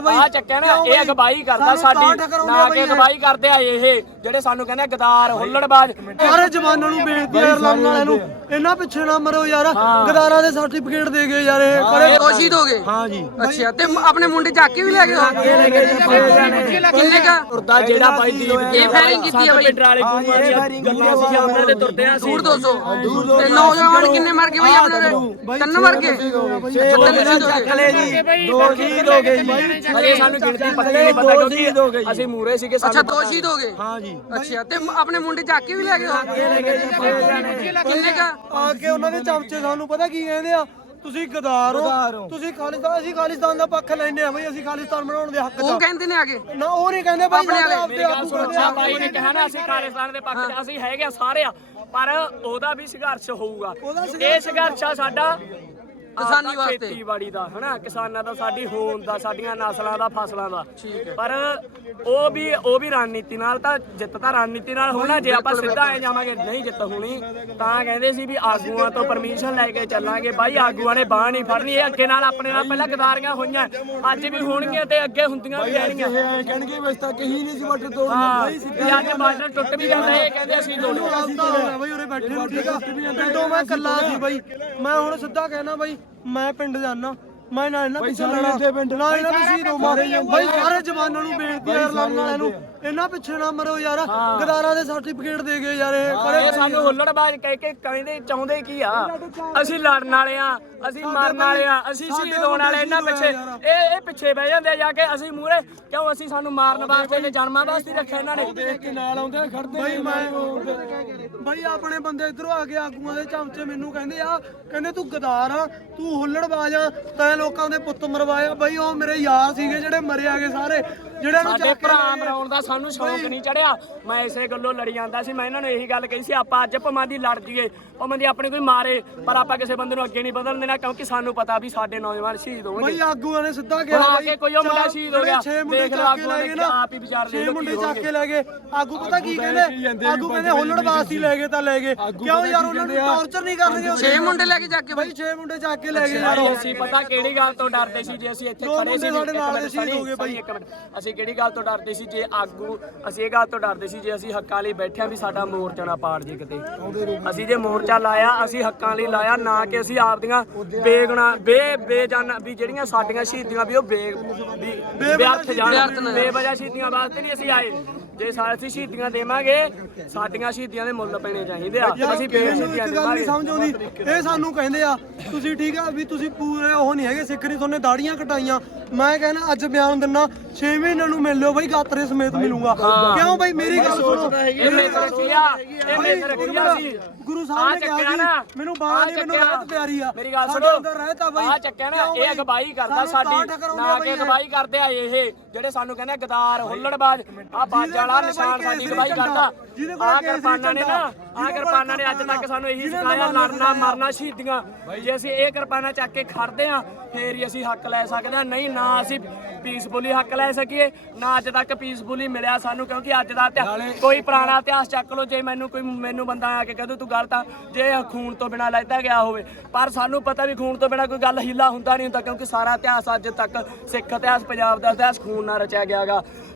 ਬਾਈ ਆ ਚੱਕਿਆ ਨਾ ਇਹ ਅਗਵਾਈ ਕਰਦਾ ਸਾਡੀ ਨਾ ਕਿ ਅਗਵਾਈ ਕਰਦੇ ਆ ਇਹ ਜਿਹੜੇ ਸਾਨੂੰ ਕਹਿੰਦੇ ਗਦਾਰ ਹੁੱਲੜਬਾਜ਼। ਸਾਰੇ ਜਵਾਨਾਂ ਨੂੰ ਬੇਨਤੀ ਹੈ ਲੜਨ ਵਾਲਿਆਂ ਨੂੰ ਇਹਨਾਂ ਪਿੱਛੇ ਨਾ ਮਰੋ ਯਾਰ ਗਦਾਰਾਂ ਦੇ ਸਰਟੀਫਿਕੇਟ ਦੇ ਗਏ ਯਾਰ ਇਹ ਦੋ ਸ਼ਹੀਦ ਹੋ ਗਏ। ਹਾਂ ਜੀ। ਅੱਛਾ ਤੇ ਆਪਣੇ ਮੁੰਡੇ ਚੱਕ ਕੇ ਵੀ ਲੈ ਗਏ ਕਿੰਨੇ ਕਾ? ਤੁਰਦਾ ਜਿਹੜਾ ਬਾਈ ਦੀਪ ਇਹ ਫਾਇਰਿੰਗ ਕੀਤੀ ਆ ਬਾਈ। ਗੁਰੂਆਂ ਦੀਆਂ ਗੱਲਾਂ ਸੀ ਉਹਨਾਂ ਦੇ ਤੁਰਦੇ ਆ ਅਸੀਂ। ਦੂਰ 200 ਤੇ ਨੌਜਵਾਨ ਕਿੰਨੇ ਮਰ ਗਏ ਬਾਈ ਆਪਣੇ ਦੇ ਤਿੰਨ ਮਰ ਗਏ ਅੱਛਾ ਤਿੰਨ ਹੋ ਗਏ ਦੋ ਸ਼ਹੀਦ ਹੋ ਗਏ। ਜੀ ਅਜੇ ਸਾਨੂੰ ਗਿਣਤੀ ਪੱਕੀ ਨਹੀਂ ਪਤਾ ਕਿਉਂਕਿ ਅਸੀਂ ਮੂਰੇ ਸੀਗੇ ਅੱਛਾ ਸਾਨੂੰ ਦੋ ਸ਼ਹੀਦ ਹੋ ਗਏ? ਹਾਂ ਜੀ। ਅੱਛਾ ਤੇ ਆਪਣੇ ਮੁੰਡੇ ਚੱਕ ਕੇ ਵੀ ਲੈ ਗਏ ਕਿੰਨੇ ਕਾ ਆ ਕੇ ਉਹਨਾਂ ਦੇ ਚਮਚੇ ਸਾਨੂੰ ਪਤਾ ਕੀ ਕਹਿੰਦੇ ਆ? ਤੁਸੀਂ ਗਦਾਰ ਹੋ। ਤੁਸੀਂ ਖਾਲਿਸਤਾਨ ਅਸੀਂ ਖਾਲਿਸਤਾਨ ਦਾ ਪੱਖ ਲੈਨੇ ਆ ਬਈ ਅਸੀਂ ਖਾਲਿਸਤਾਨ ਬਣਾਉਣ ਦੇ ਹੱਕ ਉਹ ਚ ਕਹਿੰਦੇ ਨੇ ਆਗੇ। ਨਾ ਉਹ ਨਹੀਂ ਕਹਿੰਦੇ ਬਾਈ ਆਪਣੇ ਵਾਲੇ। ਆਪਦੇ ਆਗੂ ਕਹਿੰਦੇ ਆ। ਬਾਈ ਨੇ ਕਿਹਾ ਨਾ ਅਸੀਂ ਖਾਲਿਸਤਾਨ ਦੇ ਪੱਖ 'ਚ ਅਸੀਂ ਹੈਗੇ ਆ ਸਾਰੇ ਆ ਪਰ ਉਹਦਾ ਵੀ ਸੰਘਰਸ਼ ਹੋਊਗਾ। ਇਹ ਸੰਘਰਸ਼ ਆ ਸਾਡਾ ਕਿਸਾਨੀ ਵਾਸਤੇ। ਖੇਤੀਬਾੜੀ ਦਾ ਹਨਾ? ਕਿਸਾਨਾਂ ਦਾ ਸਾਡੀ ਹੋਂਦ ਦਾ ਸਾਡੀਆਂ ਨਸਲਾਂ ਦਾ ਫਸਲਾਂ ਦਾ। ਪਰ ਉਹ ਵੀ ਉਹ ਵੀ ਰਣਨੀਤੀ ਨਾਲ ਤਾਂ ਜਿੱਤ ਤਾਂ ਰਣਨੀਤੀ ਨਾਲ ਹੋਣਾ ਜੇ ਆਪਾਂ ਸਿੱਧਾ ਐ ਜਾਵਾਂਗੇ ਨਹੀਂ ਜਿੱਤ ਹੋਣੀ ਤਾਂ ਕਹਿੰਦੇ ਸੀ ਵੀ ਆਗੂਆਂ ਤੋਂ ਪਰਮਿਸ਼ਨ ਲੈ ਕੇ ਚੱਲਾਂਗੇ। ਬਾਈ ਆਗੂਆਂ ਨੇ ਬਾਹ ਨਹੀਂ ਫੜਨੀ ਇਹ ਅੱਗੇ ਨਾਲ ਆਪਣੇ ਨਾਲ ਪਹਿਲਾਂ ਗਦਾਰੀਆਂ ਹੋਈਆਂ। ਅੱਜ ਵੀ ਹੋਣਗੀਆਂ ਤੇ ਅੱਗੇ ਹੁੰਦੀਆਂ ਵੀ ਰਹਿਣਗੀਆਂ। ਕਹਿਣਗੇ ਵਸ ਤਾਂ ਕਹੀ ਨਹੀਂ ਸੀ ਵਾਟਰ ਤੋੜ ਹਾਂ ਵੀ ਅੱਜ ਬਾਰਡਰ ਟੁੱਟ ਵੀ ਜਾਂਦਾ ਇਹ ਕਹਿੰਦੇ ਅਸੀਂ ਤੋੜਨਾ ਬਈ ਉਰੇ ਬੈਠੇ ਨੂੰ ਠੀਕ ਆ ਪਿੰਡੋਂ ਮੈਂ ਕੱਲਾ ਸੀ ਬਈ। ਮੈਂ ਹੁਣ ਸਿੱਧਾ ਕਹਿਣਾ ਬਈ ਮੈਂ ਪਿੰਡ ਜਾਣਾ ਮੈਂ ਨਾ ਇਹਨਾਂ ਪਿੱਛੇ ਲੜਾ ਨਾ ਇਹਨਾਂ ਨੂੰ ਸ਼ਹੀਦ ਹੋਵਾਂ ਬਈ ਸਾਰੇ ਜਵਾਨਾਂ ਨੂੰ ਬੇਨਤੀ ਹੈ ਲੜਨ ਵਾਲਿਆਂ ਨੂੰ ਇਹਨਾਂ ਪਿੱਛੇ ਨਾ ਮਰੋ ਯਾਰ। ਗਦਾਰਾਂ ਦੇ ਸਰਟੀਫਿਕੇਟ ਦੇ ਗਏ ਯਾਰ ਇਹ ਕਰੇ ਸਾਨੂੰ ਹੁੱਲੜਬਾਜ਼ ਕਹਿ ਕੇ ਕਹਿੰਦੇ ਚਾਹੁੰਦੇ ਕੀ ਆ? ਅਸੀਂ ਲੜਨ ਵਾਲੇ ਆ ਅਸੀਂ ਮਰਨ ਵਾਲੇ ਆ ਅਸੀਂ ਸ਼ਹੀਦ ਹੋਣ ਵਾਲੇ ਇਹਨਾਂ ਪਿੱਛੇ ਇਹ ਇਹ ਪਿੱਛੇ ਬਹਿ ਜਾਂਦੇ ਆ ਜਾ ਕੇ ਅਸੀਂ ਮੂਰੇ ਕਿਉਂ ਅਸੀਂ ਸਾਨੂੰ ਮਾਰਨ ਵਾਸਤੇ ਤੇ ਜਨਮਾਂ ਵਾਸਤੇ ਰੱਖਿਆ ਇਹਨਾਂ ਨੇ? ਦੇਖ ਕੇ ਨਾਲ ਆਉਂਦੇ ਖੜਦੇ ਬਈ ਮੈਂ ਬਈ ਆਪਣੇ ਬੰਦੇ ਇਧਰੋਂ ਆ ਕੇ ਆਗੂਆਂ ਦੇ ਚਮਚੇ ਮੈਨੂੰ ਕਹਿੰਦੇ ਆ, ਕਹਿੰਦੇ ਤੂੰ ਗਦਾਰ ਆ, ਤੂੰ ਹੁੱਲੜਬਾਜ਼ ਆ, ਤੈਂ ਲੋਕਾਂ ਦੇ ਪੁੱਤ ਮਰਵਾਇਆ ਬਈ ਉਹ ਮੇਰੇ ਯਾਰ ਸੀਗੇ ਜਿਹੜੇ ਮਰੇ ਆਗੇ ਸਾਰੇ। ਜਿਹੜਿਆਂ ਨੂੰ ਸਾਡੇ ਚੱਕ ਕੇ ਭਰਾ ਮਰਾਉਣ ਦਾ ਸਾਨੂੰ ਸ਼ੌਂਕ ਨਹੀਂ। ਚੜਿਆ। ਮੈਂ ਇਸੇ ਗੱਲੋਂ ਲੜੀ ਜਾਂਦਾ ਸੀ। ਮੈਂ ਇਹਨਾਂ ਨੂੰ ਇਹੀ ਗੱਲ ਕਹੀ ਸੀ ਆਪਾਂ ਅੱਜ ਭਮਾਂ ਦੀ ਲੜ ਜੀਏ ਭਮਾਂ ਦੀ ਆਪਣੀ ਕੋਈ ਮਾਰੇ ਪਰ ਆਪਾਂ ਕਿਸੇ ਬੰਦੇ ਨੂੰ ਅੱਗੇ ਨਹੀਂ ਵਧਣ ਦੇਣਾ ਕਿਉਂਕਿ ਸਾਨੂੰ ਪਤਾ ਵੀ ਸਾਡੇ ਨੌਜਵਾਨ ਸ਼ਹੀਦ ਹੋਣਗੇ ਬਈ ਆਗੂਆਂ ਨੇ ਸਿੱਧਾ ਕਿਹਾ ਆ ਕੇ ਕੋਈ ਉਹ ਮੁੰਡਾ ਸ਼ਹੀਦ ਹੋ ਗਿਆ। 6 ਮੁੰਡੇ ਦੇਖ ਕੇ ਆਗੂਆਂ ਲੈ ਨੇ ਆਪ ਹੀ ਵਿਚਾਰ ਲੈ 6 ਲਓ ਮੁੰਡੇ ਚੱਕ ਕੇ ਲੈ ਗਏ। ਆਗੂ ਪਤਾ ਕੀ ਕਹਿੰਦੇ? ਆਗੂ ਕਹਿੰਦੇ ਹੁੱਲੜਬਾਜ਼ ਹੀ ਲੈ ਗਏ ਤਾਂ ਲੈ ਗਏ। ਕਿਉਂ ਯਾਰ ਉਹਨਾਂ ਨੂੰ ਟੌਰਚਰ ਨਹੀਂ ਕਰਨਗੇ 6 ਮੁੰਡੇ ਲੈ ਕੇ ਚੱਕ ਕੇ ਬਈ 6 ਮੁੰਡੇ ਚੱਕ ਕੇ ਲੈ ਗਏ ਯਾਰ। ਅਸੀਂ ਪਤਾ ਕਿਹੜੀ ਗੱਲ ਤੋਂ ਡਰਦੇ ਸੀ ਜੇ ਅਸੀਂ ਇੱਥੇ ਦੋ ਖੜੇ ਸੀ ਸਾਡੇ ਨਾਲ ਦੇ ਸ਼ਹੀਦ ਹੋ ਗਏ ਇੱਕ ਮਿੰਟ। ਅਸੀਂ ਕਿਹੜੀ ਗੱਲ ਤੋਂ ਡਰਦੇ ਸੀ? ਜੇ ਆਗੂ ਅਸੀਂ ਇਹ ਗੱਲ ਤੋਂ ਡਰਦੇ ਸੀ ਜੇ ਅਸੀਂ ਹੱਕਾਂ ਲਈ ਬੈਠਿਆ ਵੀ ਸਾਡਾ ਮੋਰਚਾ ਨਾ ਪਾੜ ਜੇ ਕਿਤੇ। ਅਸੀਂ ਜੇ ਮੋਰਚਾ ਲਾਇਆ ਅਸੀਂ ਹੱਕਾਂ ਲਈ ਲਾਇਆ ਨਾ ਕਿ ਅਸੀਂ ਆਪਦੀਆਂ ਬੇਗੁਣਾ ਬੇ ਬੇਜਾਨ ਵੀ ਜਿਹੜੀਆਂ ਸਾਡੀਆਂ ਸ਼ਹੀਦੀਆਂ ਵੀ ਉਹ ਬੇ ਵੀ ਵਿਅਰਥ ਜਾਣ ਬੇਵਜ੍ਹਾ ਸ਼ਹੀਦੀਆਂ ਵਾਸਤੇ ਨਹੀਂ ਅਸੀਂ ਆਏ। ਜੇ ਸਾਰੇ ਅਸੀਂ ਸ਼ਹੀਦੀਆਂ ਦੇਵਾਂਗੇ ਸਾਡੀਆਂ ਸ਼ਹੀਦੀਆਂ ਦੇ ਮੁੱਲ ਪੈਣੇ ਚਾਹੀਦੇ ਆ। ਅਸੀਂ ਮੈਨੂੰ ਬੇਸ਼ਹੀਦੀਆਂ ਇੱਕ ਗੱਲ ਨਹੀਂ ਦੇਵਾਂਗੇ ਸਮਝ ਆਉਂਦੀ। ਇਹ ਸਾਨੂੰ ਕਹਿੰਦੇ ਆ ਤੁਸੀਂ ਠੀਕ ਆ ਵੀ ਤੁਸੀਂ ਪੂਰੇ ਉਹ ਨਹੀਂ ਹੈਗੇ ਸਿੱਖ ਨਹੀਂ ਤੁਹਾਨੇ ਦਾੜੀਆਂ ਕਟਾਈਆਂ। ਮੈਂ ਕਹਿੰਦਾ ਅੱਜ ਬਿਆਨ ਦਿੰਨਾ 6 ਮਹੀਨਿਆਂ ਨੂੰ ਮਿਲ ਲਿਓ ਬਈ ਗਾਤਰੇ ਸਮੇਤ ਮਿਲੂੰਗਾ। ਕਿਉਂ ਬਈ? ਮੇਰੀ ਗੱਲ ਸੁਣੋ। ਇਹ ਇਹ ਮੇਰਾ ਰੱਖਿਆ ਸੀ। ਗੁਰੂ ਸਾਹਿਬ ਨੇ ਕਿਹਾ ਸੀ ਮੈਨੂੰ ਬਾਹਰ ਨਹੀਂ ਮੈਨੂੰ ਰਹਿਤ ਪਿਆਰੀ ਆ। ਮੇਰੀ ਗੱਲ ਸੁਣੋ। ਅੰਦਰ ਰਹਿਤ ਬਈ ਆ ਚੱਕਿਆ ਨਾ ਇਹ? ਅਗਵਾਈ ਕਰਦਾ ਸਾਡੀ ਨਾ ਕਿ। ਅਗਵਾਈ ਕਰਦੇ ਆ ਇਹ। ਜਿਹੜੇ ਸਾਨੂੰ ਕਹਿੰਦੇ ਗਦਾਰ ਹੁੱਲੜਬਾਜ਼ ਆ ਬਾਜ ਵਾਲਾ ਨਿਸ਼ਾਨ ਸਾਡੀ ਅਗਵਾਈ ਕਰਦਾ। ਆ ਕਿਰਪਾਨਾਂ ਨੇ ਨਾ ਆ ਕਿਰਪਾਨਾਂ ਨੇ ਅੱਜ ਤੱਕ ਸਾਨੂੰ ਇਹੀ ਸਿਖਾਇਆ ਲੜਨਾ ਮਰਨਾ ਸ਼ਹੀਦੀਆਂ। ਜੇ ਅਸੀਂ ਇਹ ਕਿਰਪਾਨਾਂ ਚੱਕ ਕੇ ਖੜਦੇ ਆ ਫੇਰ ਹੀ ਅਸੀਂ ਹੱਕ ਲੈ ਸਕਦੇ ਆ ਨਹੀਂ ਨਾ ਅਸੀਂ ਪੀਸਫੁਲੀ ਹੱਕ ਲੈ ਸਕੀਏ। ਨਾ ਅੱਜ ਤੱਕ ਪੀਸਫੁਲੀ ਮਿਲਿਆ ਸਾਨੂੰ ਕਿਉਂਕਿ ਅੱਜ ਦਾ ਇਤਿਹਾਸ ਕੋਈ ਪੁਰਾਣਾ ਇਤਿਹਾਸ ਚੱਕ ਲਓ ਜੇ ਮੈਨੂੰ ਕੋਈ ਮੈਨੂੰ ਬੰਦਾ ਆ ਕੇ ਕਹਦੇ ਤੂੰ ਗਲਤ ਆ ਜੇ ਇਹ ਖੂਨ ਤੋਂ ਬਿਨਾ ਲੈਤਾ ਗਿਆ ਹੋਵੇ। ਪਰ ਸਾਨੂੰ ਪਤਾ ਵੀ ਖੂਨ ਤੋਂ ਬਿਨਾ ਕੋਈ ਗੱਲ ਹੀਲਾ ਹੁੰਦਾ ਨਹੀਂ ਹੁੰਦਾ ਕਿਉਂਕਿ ਸਾਰਾ ਇਤਿਹਾਸ ਅੱਜ ਤੱਕ ਸਿੱਖ ਇਤਿਹਾਸ ਪੰਜਾਬ ਦਾ ਇਤਿਹਾਸ ਖੂਨ ਨਾਲ ਰਚਿਆ ਗਿਆਗਾ।